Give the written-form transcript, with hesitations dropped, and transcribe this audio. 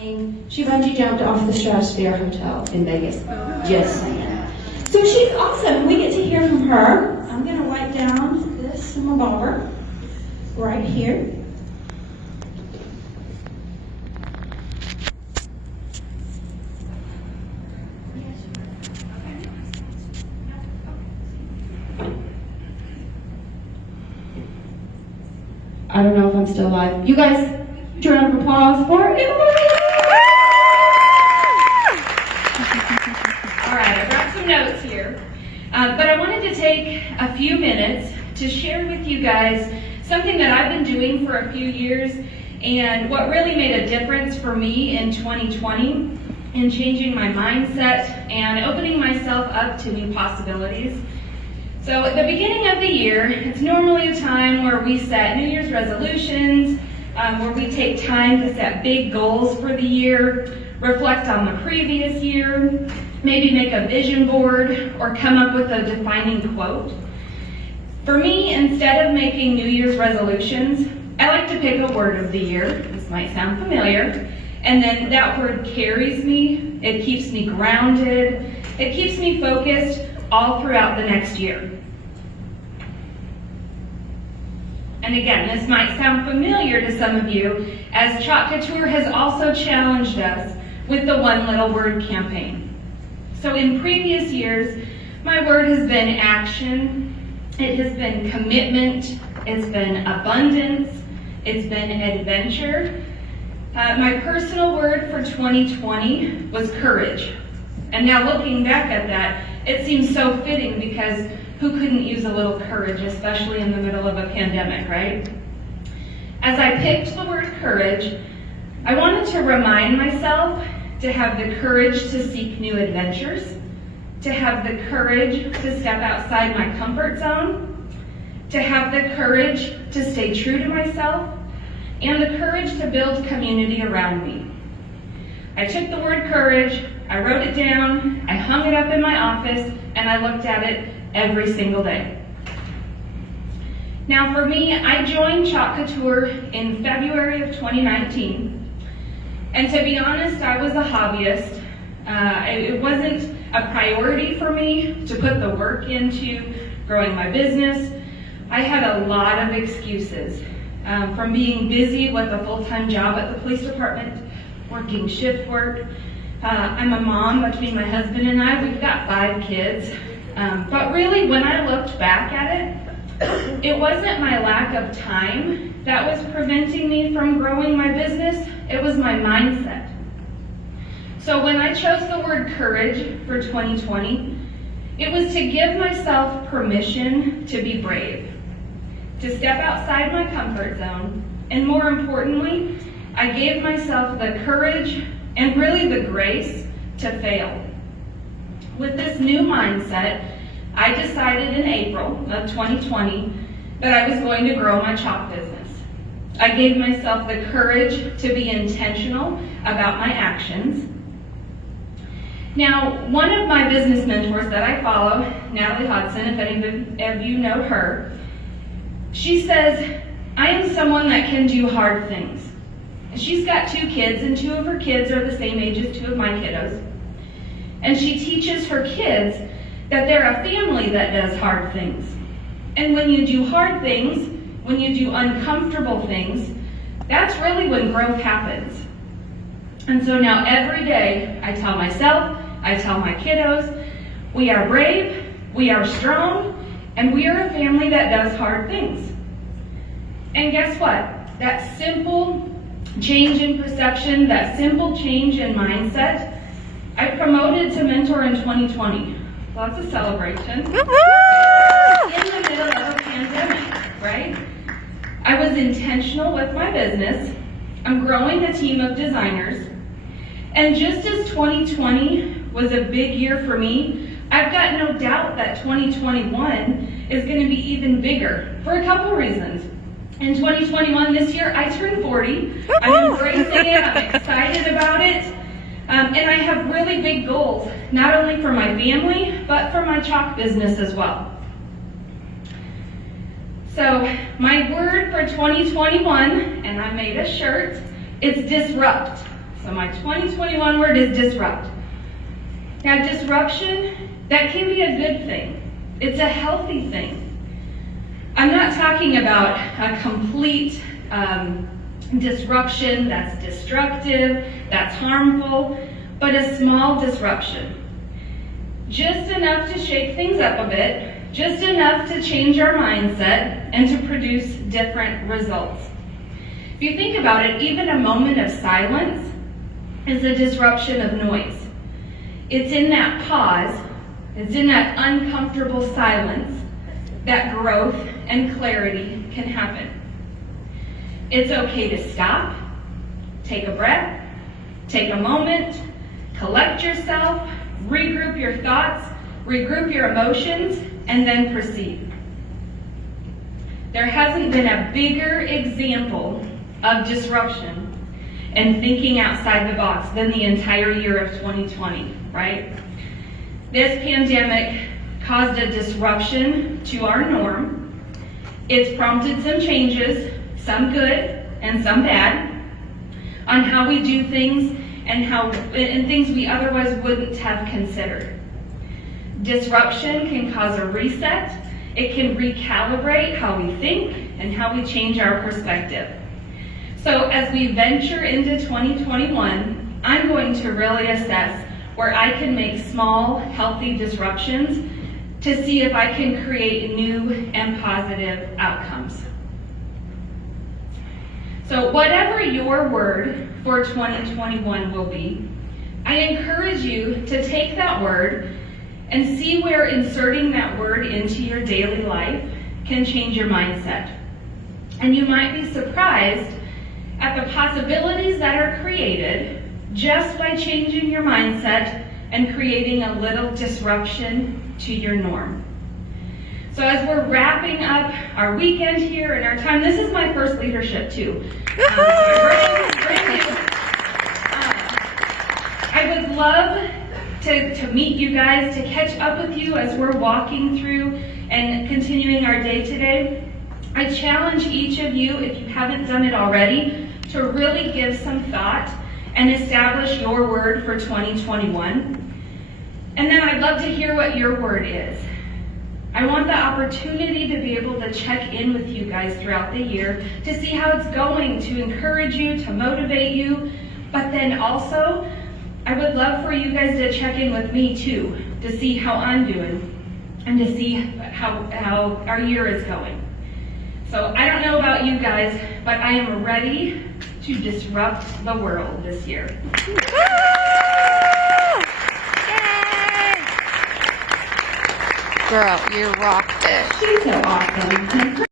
She bungee jumped off the Stratosphere Hotel in Vegas. Just saying. So she's awesome. We get to hear from her. I'm going to write down this in my bar right here. I don't know if I'm still alive. You guys, a round of applause for Emily. All right, I brought some notes here, but I wanted to take a few minutes to share with you guys something that I've been doing for a few years and what really made a difference for me in 2020 in changing my mindset and opening myself up to new possibilities. So at the beginning of the year, it's normally a time where we set New Year's resolutions, where we take time to set big goals for the year, reflect on the previous year, maybe make a vision board, or come up with a defining quote. For me, instead of making New Year's resolutions, I like to pick a word of the year. This might sound familiar. And then that word carries me, it keeps me grounded, it keeps me focused all throughout the next year. And again, this might sound familiar to some of you, as Couture has also challenged us with the One Little Word campaign. So in previous years, my word has been action, it has been commitment, it's been abundance, it's been adventure. My personal word for 2020 was courage. And now looking back at that, it seems so fitting because who couldn't use a little courage, especially in the middle of a pandemic, right? As I picked the word courage, I wanted to remind myself to have the courage to seek new adventures, to have the courage to step outside my comfort zone, to have the courage to stay true to myself, and the courage to build community around me. I took the word courage, I wrote it down, I hung it up in my office, and I looked at it every single day. Now for me, I joined Couture in February of 2019. And to be honest, I was a hobbyist. It wasn't a priority for me to put the work into growing my business. I had a lot of excuses, from being busy with a full-time job at the police department, working shift work. I'm a mom between my husband and I. We've got 5 kids. But really, when I looked back at it, it wasn't my lack of time that was preventing me from growing my business. It was my mindset. So when I chose the word courage for 2020, it was to give myself permission to be brave, to step outside my comfort zone, and more importantly, I gave myself the courage and really the grace to fail. With this new mindset, I decided in April of 2020 that I was going to grow my chalk business. I gave myself the courage to be intentional about my actions. Now, one of my business mentors that I follow, Natalie Hodson, if any of you know her, she says, I am someone that can do hard things. She's got 2 kids, and 2 of her kids are the same age as 2 of my kiddos. And she teaches her kids that they're a family that does hard things. And when you do hard things, when you do uncomfortable things, that's really when growth happens. And so now every day I tell myself, I tell my kiddos, we are brave, we are strong, and we are a family that does hard things. And guess what? That simple change in perception, that simple change in mindset, I promoted to mentor in 2020. Lots of celebration. In the middle of a pandemic, right? I was intentional with my business. I'm growing a team of designers. And just as 2020 was a big year for me, I've got no doubt that 2021 is going to be even bigger for a couple reasons. In 2021, this year, I turned 40. I'm embracing it, I'm excited about it. And I have really big goals, not only for my family, but for my chalk business as well. So my word for 2021, and I made a shirt, it's disrupt. So my 2021 word is disrupt. Now disruption, that can be a good thing. It's a healthy thing. I'm not talking about a complete disruption that's destructive, that's harmful, but a small disruption. Just enough to shake things up a bit, just enough to change our mindset and to produce different results. If you think about it, even a moment of silence is a disruption of noise. It's in that pause, it's in that uncomfortable silence that growth and clarity can happen. It's okay to stop, take a breath, take a moment, collect yourself, regroup your thoughts, regroup your emotions, and then proceed. There hasn't been a bigger example of disruption and thinking outside the box than the entire year of 2020, right? This pandemic caused a disruption to our norm. It's prompted some changes, some good and some bad, on how we do things and things we otherwise wouldn't have considered. Disruption can cause a reset. It can recalibrate how we think and how we change our perspective. So as we venture into 2021, I'm going to really assess where I can make small, healthy disruptions to see if I can create new and positive outcomes. So whatever your word for 2021 will be, I encourage you to take that word and see where inserting that word into your daily life can change your mindset. And you might be surprised at the possibilities that are created just by changing your mindset and creating a little disruption to your norm. So as we're wrapping up our weekend here and our time, this is my first leadership too. Brand new. I would love to meet you guys, to catch up with you as we're walking through and continuing our day today. I challenge each of you, if you haven't done it already, to really give some thought and establish your word for 2021. And then I'd love to hear what your word is. I want the opportunity to be able to check in with you guys throughout the year to see how it's going, to encourage you, to motivate you. But then also, I would love for you guys to check in with me too, to see how I'm doing and to see how our year is going. So I don't know about you guys, but I am ready to disrupt the world this year. Girl, you rocked it. She's so awesome.